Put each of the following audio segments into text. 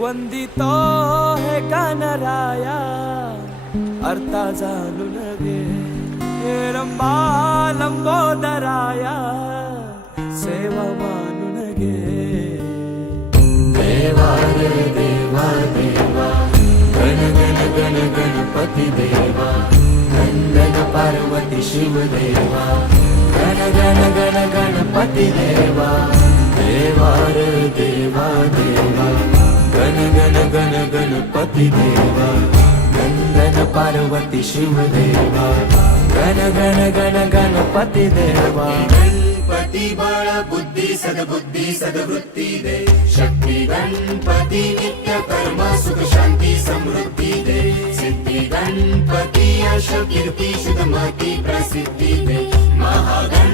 वंदितो हे गणराया अर्था जाणून गे हे रंबा लंबोदराया सेवा मानून गे देवा रे देवा देवा गण गण गण गणपती देवा नंदन पार्वती शिव देवा गण गण गणपती देवा नंदन पार्वती शिव देवा गण गण गण गणपती देवा गणपती बळ बुद्धी सद्बुद्धी सद्वृत्ती दे शक्ती गणपती नित्य कर्म सुख शांती समृद्धी दे सिद्धी गणपती यश कीर्ती शुद्धमती प्रसिद्धी दे महागणपती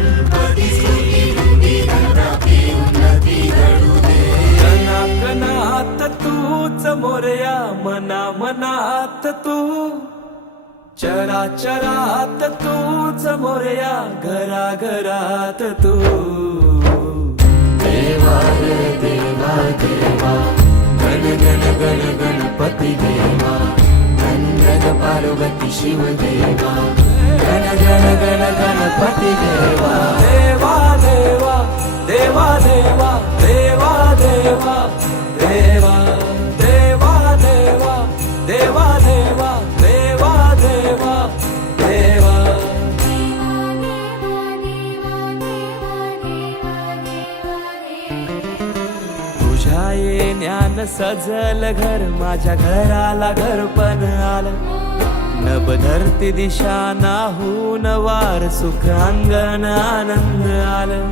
मना मनात तू चराचरात तू मोरया घरा घरात तू. देवा रे देवा देवा गण गण गण गणपती देवा गण गण पार्वती शिव देवा गण गण गण गणपती देवा. तुझ्या येण्यान सजल घर माझ्या घराला घर पण आलं. नभ धरती दिशा नाहून वार सुखांगण आनंद आलं.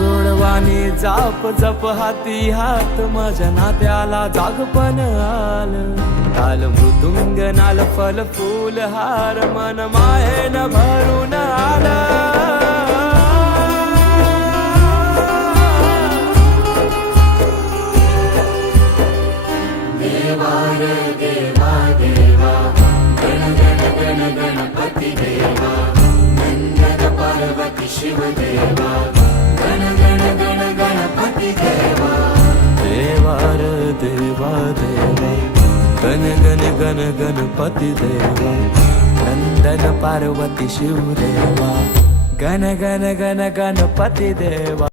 गोडवाने जाप जप हाती हात माझ्या नात्याला जागपण आलं. काल मृदुंग नाल फल फूल हार मन मायेन भरून ಗಣ ಗಣ ಗಣ ಗಣಪತಿ ದೇವ ನಂದನ ಪಾರ್ವತಿ ಶಿವದೇವ ಗಣ ಗಣ ಗಣ ಗಣಪತಿ ದೇವ